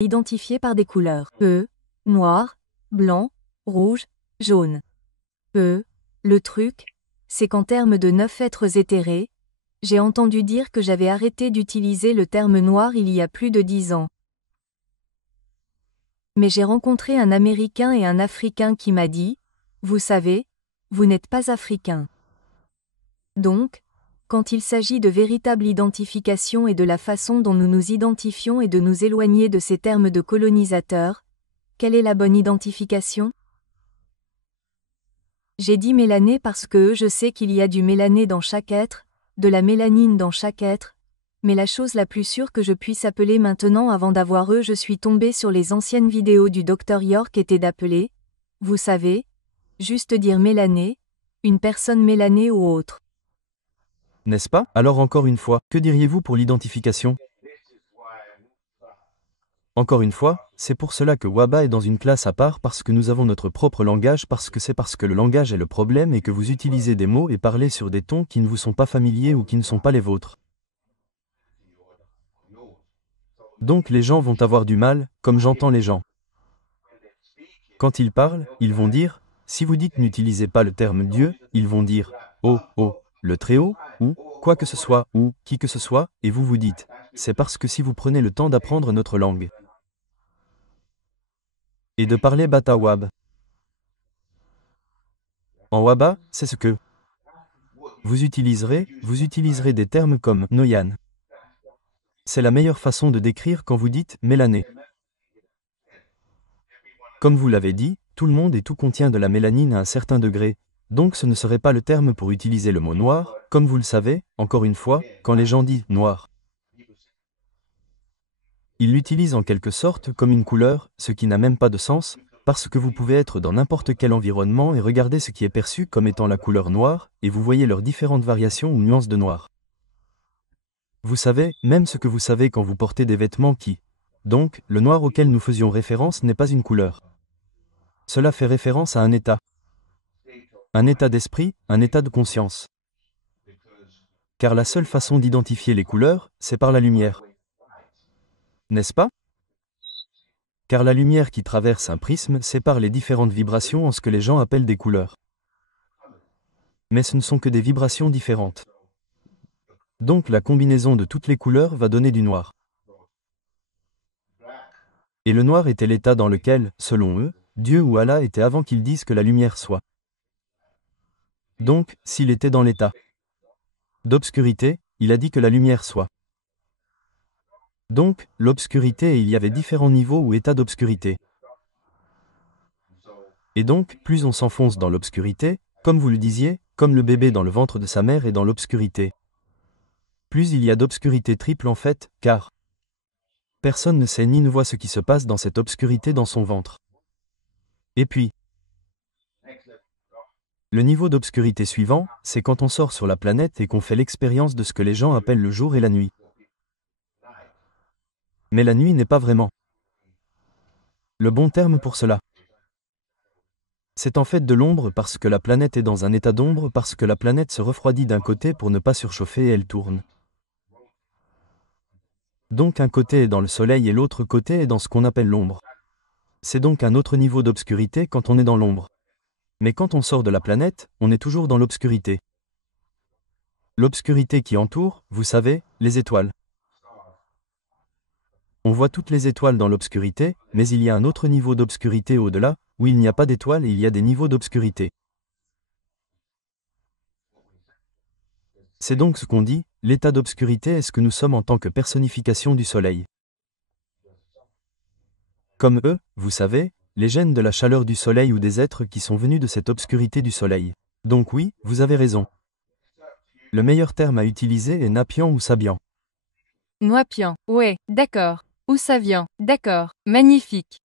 identifié par des couleurs. Noir, blanc, rouge, jaune. Le truc, c'est qu'en termes de 9 êtres éthérés, j'ai entendu dire que j'avais arrêté d'utiliser le terme noir il y a plus de 10 ans. Mais j'ai rencontré un Américain et un Africain qui m'a dit, vous savez, vous n'êtes pas africain. Donc, quand il s'agit de véritable identification et de la façon dont nous nous identifions et de nous éloigner de ces termes de colonisateurs, quelle est la bonne identification? J'ai dit mélané parce que je sais qu'il y a du mélané dans chaque être, de la mélanine dans chaque être, mais la chose la plus sûre que je puisse appeler maintenant avant d'avoir je suis tombé sur les anciennes vidéos du Dr York était d'appeler, vous savez, juste dire mélané, une personne mélanée ou autre. N'est-ce pas? Alors encore une fois, que diriez-vous pour l'identification? Encore une fois, c'est pour cela que Waba est dans une classe à part parce que nous avons notre propre langage parce que le langage est le problème et que vous utilisez des mots et parlez sur des tons qui ne vous sont pas familiers ou qui ne sont pas les vôtres. Donc les gens vont avoir du mal, comme j'entends les gens. Quand ils parlent, ils vont dire, si vous dites n'utilisez pas le terme Dieu, ils vont dire, oh, le Très-Haut, ou, quoi que ce soit, ou, qui que ce soit, et vous vous dites, c'est parce que si vous prenez le temps d'apprendre notre langue, et de parler Batawab. En Waba, c'est ce que vous utiliserez des termes comme Noyan. C'est la meilleure façon de décrire quand vous dites mélané. Comme vous l'avez dit, tout le monde et tout contient de la mélanine à un certain degré, donc ce ne serait pas le terme pour utiliser le mot noir, comme vous le savez, encore une fois, quand les gens disent noir. Ils l'utilisent en quelque sorte comme une couleur, ce qui n'a même pas de sens, parce que vous pouvez être dans n'importe quel environnement et regarder ce qui est perçu comme étant la couleur noire, et vous voyez leurs différentes variations ou nuances de noir. Vous savez, même ce que vous savez quand vous portez des vêtements qui... Donc, le noir auquel nous faisions référence n'est pas une couleur. Cela fait référence à un état. Un état d'esprit, un état de conscience. Car la seule façon d'identifier les couleurs, c'est par la lumière. N'est-ce pas? Car la lumière qui traverse un prisme sépare les différentes vibrations en ce que les gens appellent des couleurs. Mais ce ne sont que des vibrations différentes. Donc la combinaison de toutes les couleurs va donner du noir. Et le noir était l'état dans lequel, selon eux, Dieu ou Allah était avant qu'ils disent que la lumière soit. Donc, s'il était dans l'état d'obscurité, il a dit que la lumière soit. Donc, l'obscurité et il y avait différents niveaux ou états d'obscurité. Et donc, plus on s'enfonce dans l'obscurité, comme vous le disiez, comme le bébé dans le ventre de sa mère est dans l'obscurité. Plus il y a d'obscurité triple en fait, car personne ne sait ni ne voit ce qui se passe dans cette obscurité dans son ventre. Et puis, le niveau d'obscurité suivant, c'est quand on sort sur la planète et qu'on fait l'expérience de ce que les gens appellent le jour et la nuit. Mais la nuit n'est pas vraiment le bon terme pour cela. C'est en fait de l'ombre parce que la planète est dans un état d'ombre parce que la planète se refroidit d'un côté pour ne pas surchauffer et elle tourne. Donc un côté est dans le soleil et l'autre côté est dans ce qu'on appelle l'ombre. C'est donc un autre niveau d'obscurité quand on est dans l'ombre. Mais quand on sort de la planète, on est toujours dans l'obscurité. L'obscurité qui entoure, vous savez, les étoiles. On voit toutes les étoiles dans l'obscurité, mais il y a un autre niveau d'obscurité au-delà, où il n'y a pas d'étoiles et il y a des niveaux d'obscurité. C'est donc ce qu'on dit, l'état d'obscurité est ce que nous sommes en tant que personnification du soleil. Comme eux, vous savez, les gènes de la chaleur du soleil ou des êtres qui sont venus de cette obscurité du soleil. Donc oui, vous avez raison. Le meilleur terme à utiliser est Napian ou Sabian. Noapian, ouais, d'accord. Ou Savian, d'accord, magnifique.